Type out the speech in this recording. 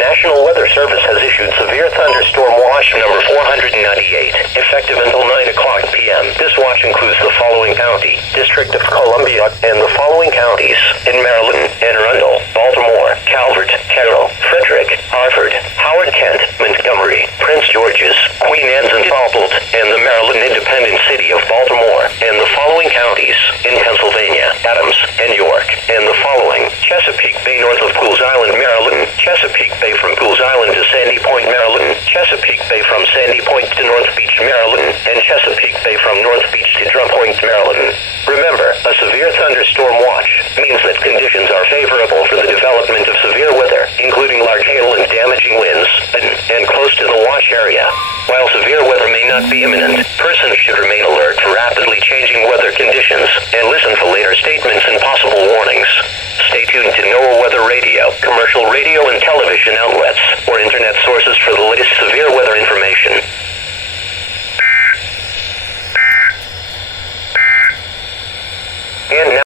National Weather Service has issued severe thunderstorm watch number 498, effective until 9 o'clock p.m. This watch includes the following county, District of Columbia, and the following counties in Maryland: Anne Arundel, Baltimore, Calvert, Carroll, Frederick, Hartford, Howard Kent, Montgomery, Prince George's, Queen Anne's and Humboldt, and the Maryland Independent City of Baltimore, and the following counties in Pennsylvania: Adams and York, and the following: Chesapeake Bay north of Pools Island, Maryland, Chesapeake Bay from Pools Island to Sandy Point, Maryland, Chesapeake Bay from Sandy Point to North Beach, Maryland, and Chesapeake Bay from North Beach to Drum Point, Maryland. Remember, a severe thunderstorm watch means that conditions are favorable for the development of severe weather, including large hail and damaging winds, and close to the watch area. While severe weather may not be imminent, persons should remain alert for rapidly changing weather conditions and listen for later statements and possible warnings. Stay tuned to NOAA Weather Radio, commercial radio and television outlets, or internet sources for the latest severe weather information.